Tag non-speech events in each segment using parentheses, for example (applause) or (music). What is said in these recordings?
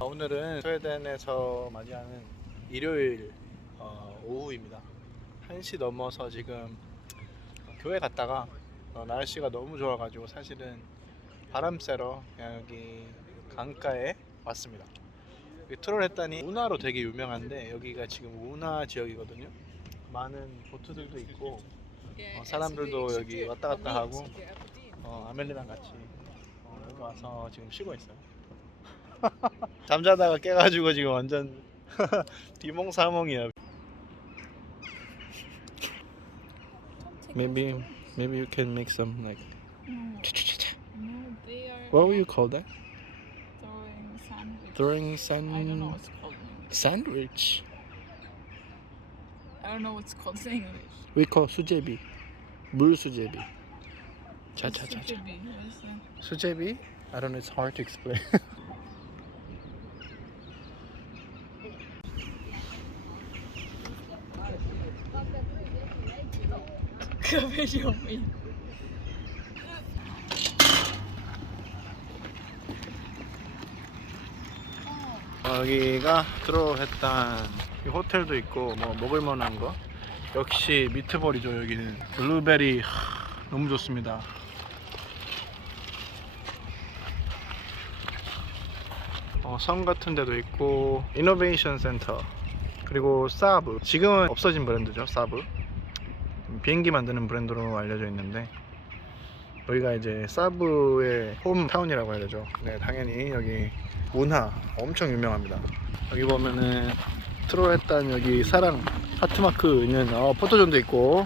아, 오늘은 스웨덴에서 맞이하는 일요일 어, 오후입니다. 1시 넘어서 지금 교회 갔다가 어, 날씨가 너무 좋아가지고 사실은 바람 쐬러 여기 강가에 왔습니다. 여기 트롤 했더니 운하로 되게 유명한데 여기가 지금 운하 지역이거든요. 많은 보트들도 있고 어, 사람들도 여기 왔다 갔다 하고 어, 아멜리랑 같이 어, 와서 지금 쉬고 있어요. (laughs) 잠자다가 깨가지고 지금 완전 (laughs) 비몽사몽이야. Maybe maybe you can make some like No, no, they are what would you call that? throwing Throwing sandwich. I don't know sun what's called in English. sandwich. I don't know what's called in English. We call 수제비. 물 수제비. 자자자자. Should be, what is that? 수제비? I don't know. It's hard to explain. (laughs) Kabeljommi. 여기가 트로했단 호텔도 있고 뭐 먹을 만한 거. 역시 미트볼이죠 여기는. 블루베리 하, 너무 좋습니다. 어, 성 같은 데도 있고 이노베이션 센터 그리고 사브. 지금은 없어진 브랜드죠 사브 비행기 만드는 브랜드로 알려져 있는데 여기가 이제 사브의 홈타운이라고 해야 되죠 네 당연히 여기 문화 엄청 유명합니다. 여기 보면은 트로했단 여기 사랑 하트마크 있는 어, 포토존도 있고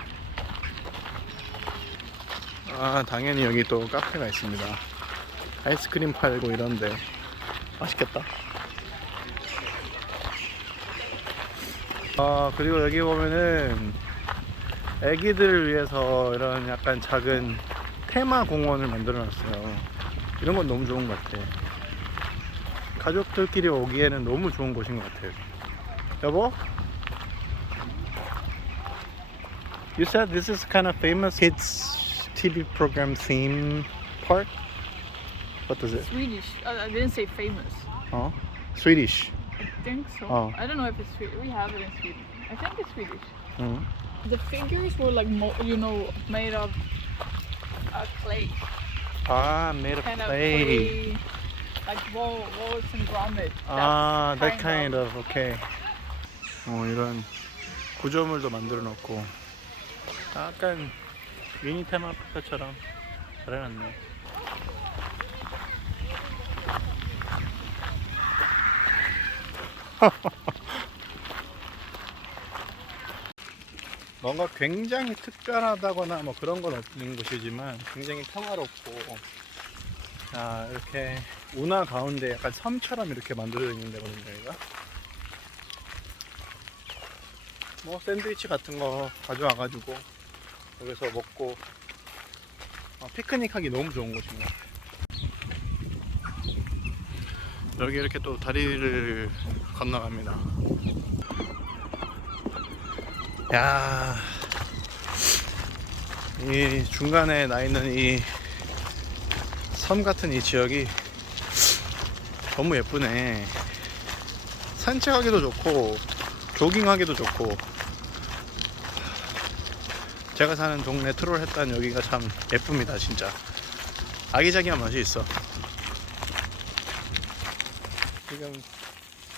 아 당연히 여기 또 카페가 있습니다. 아이스크림 팔고 이런데 맛있겠다. 아 그리고 여기 보면은 애기들을 위해서 이런 약간 작은 테마 공원을 만들어 놨어요. 이런 건 너무 좋은 것 같아. 가족들끼리 오기에는 너무 좋은 곳인 것 같아요. 여보? You said this is kind of famous kids TV program theme park. What is it? Swedish. Uh, I didn't say famous. Oh, Swedish. I think so. Oh. I don't know if it's Swedish. We have it in Sweden. I think it's Swedish. Mm. The figures were like, mo- you know, made of uh, clay. Ah, made of Kind of clay. clay. Like wall, walls and grommet. 아, that That's kind of okay. 어 이런 구조물도 만들어 놓고 약간 미니 테마파크처럼 잘 해놨네. 뭔가 굉장히 특별하다거나 뭐 그런 건 없는 곳이지만 굉장히 평화롭고 아 이렇게 운하 가운데 약간 섬처럼 이렇게 만들어져 있는 데거든요 여기가 뭐 샌드위치 같은 거 가져와가지고 여기서 먹고 어, 피크닉 하기 너무 좋은 같아요. 여기 이렇게 또 다리를 건너갑니다 야, 이 중간에 나 있는 이 섬 같은 이 지역이 너무 예쁘네. 산책하기도 좋고, 조깅하기도 좋고. 제가 사는 동네 트롤 했던 여기가 참 예쁩니다, 진짜. 아기자기한 맛이 있어. 지금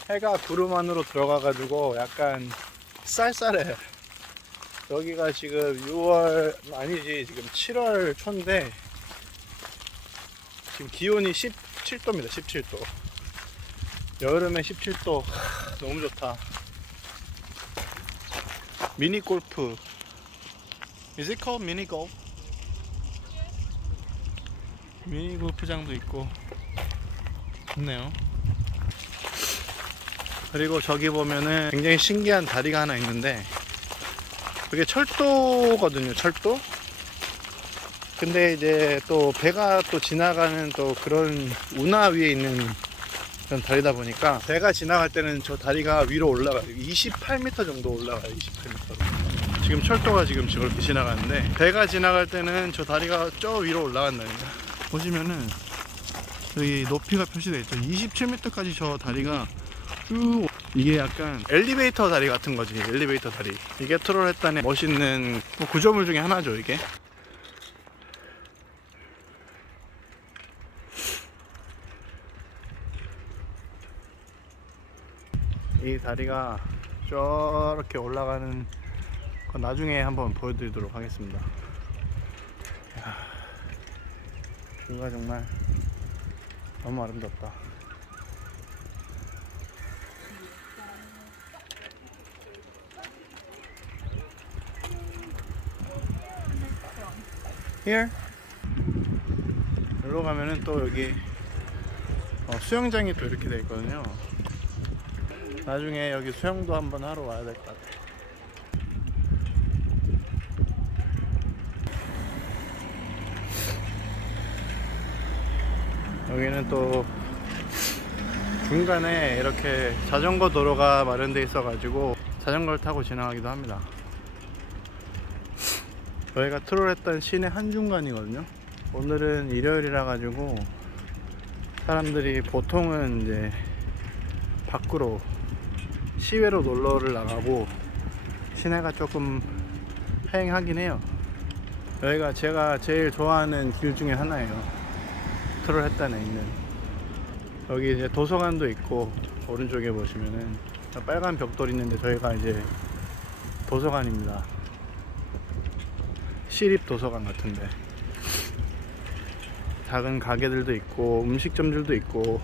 해가 구름 안으로 들어가가지고 약간 쌀쌀해. 여기가 지금 6월 아니지 지금 7월 초인데 지금 기온이 17도입니다 17도. 여름에 17도. 너무 좋다. 미니 골프. Is it called mini golf? 미니 골프장도 있고 좋네요. 그리고 저기 보면은 굉장히 신기한 다리가 하나 있는데 그게 철도거든요, 철도. 근데 이제 또 배가 또 지나가는 또 그런 운하 위에 있는 그런 다리다 보니까 배가 지나갈 때는 저 다리가 위로 올라가요. 28m 정도 올라가요, 28m. 지금 철도가 지금 저렇게 지나가는데 배가 지나갈 때는 저 다리가 저 위로 올라간다니까. 보시면은 여기 높이가 표시되어 있죠. 27m까지 저 다리가 쭉 이게 약간 엘리베이터 다리 같은 거지. 엘리베이터 다리. 이게 트롤했단의 멋있는 뭐 구조물 중에 하나죠. 이게. 이 다리가 저렇게 올라가는 거 나중에 한번 보여드리도록 하겠습니다. 뷰가 정말 너무 아름답다. Here. 여기로 가면은 또 여기 어, 수영장이 또 이렇게 돼 있거든요. 나중에 여기 수영도 한번 하러 와야 될 것 같아. 여기는 또 중간에 이렇게 자전거 도로가 마련되어 있어 가지고 자전거를 타고 지나가기도 합니다. 여기가 트롤했던 시내 한중간이거든요. 오늘은 일요일이라 가지고 사람들이 보통은 이제 밖으로 시외로 놀러를 나가고 시내가 조금 행하긴 해요. 여기가 제가 제일 좋아하는 길 중에 하나예요. 트롤 했단에 있는 여기 이제 도서관도 있고 오른쪽에 보시면은 빨간 벽돌 있는데 저희가 이제 도서관입니다. 시립 도서관 같은데 작은 가게들도 있고 음식점들도 있고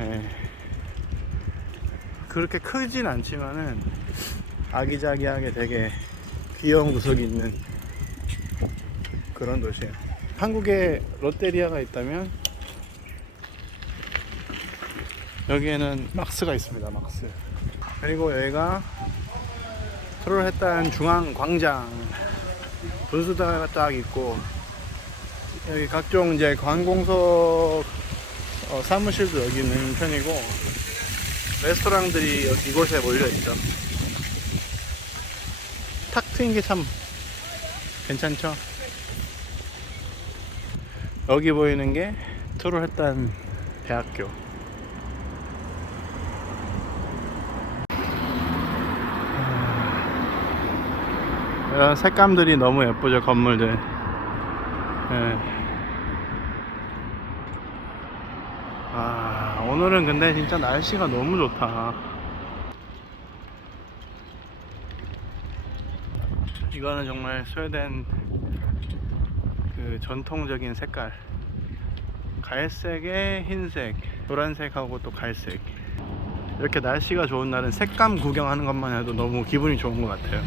예. 그렇게 크진 않지만은 아기자기하게 되게 귀여운 구석이 있는 그런 도시예요. 한국에 롯데리아가 있다면 여기에는 막스가 있습니다. 막스. 그리고 여기가 트롤했단 중앙 광장 분수대가 딱 있고 여기 각종 이제 관공서 어, 사무실도 여기 있는 편이고 레스토랑들이 이곳에 몰려 있죠. 탁 트인 게 참 괜찮죠? 여기 보이는 게 트롤했단 대학교. 이런 색감들이 너무 예쁘죠 건물들. 예. 아 오늘은 근데 진짜 날씨가 너무 좋다. 이거는 정말 스웨덴 그 전통적인 색깔. 갈색에 흰색, 노란색하고 또 갈색. 이렇게 날씨가 좋은 날은 색감 구경하는 것만 해도 너무 기분이 좋은 것 같아요.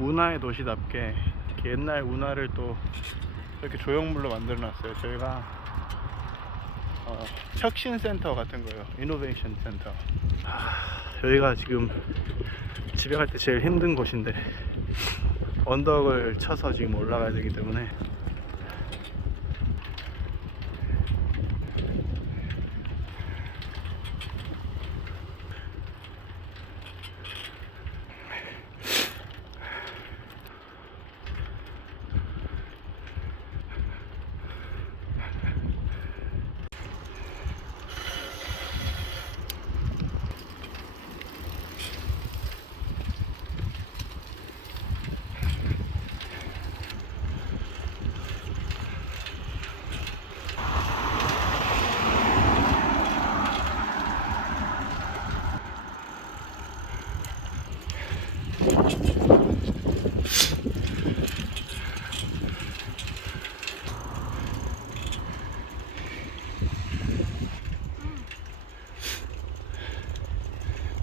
운하의 도시답게 옛날 운하를 또 이렇게 조형물로 만들어 놨어요. 저희가 어, 혁신 센터 같은 거예요. 이노베이션 센터. 하, 여기가 지금 집에 갈 때 제일 힘든 곳인데 언덕을 쳐서 지금 올라가야 되기 때문에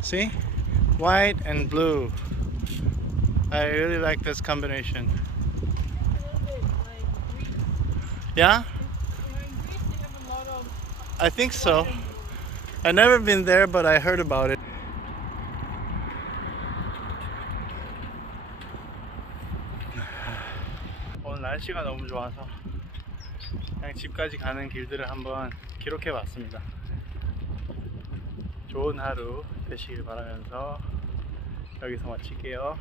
See? White and blue. I really like this combination. Yeah? I think so. I've never been there, but I heard about it. 오늘 날씨가 너무 좋아서 그냥 집까지 가는 길들을 한번 기록해 봤습니다. 좋은 하루 되시길 바라면서 여기서 마칠게요.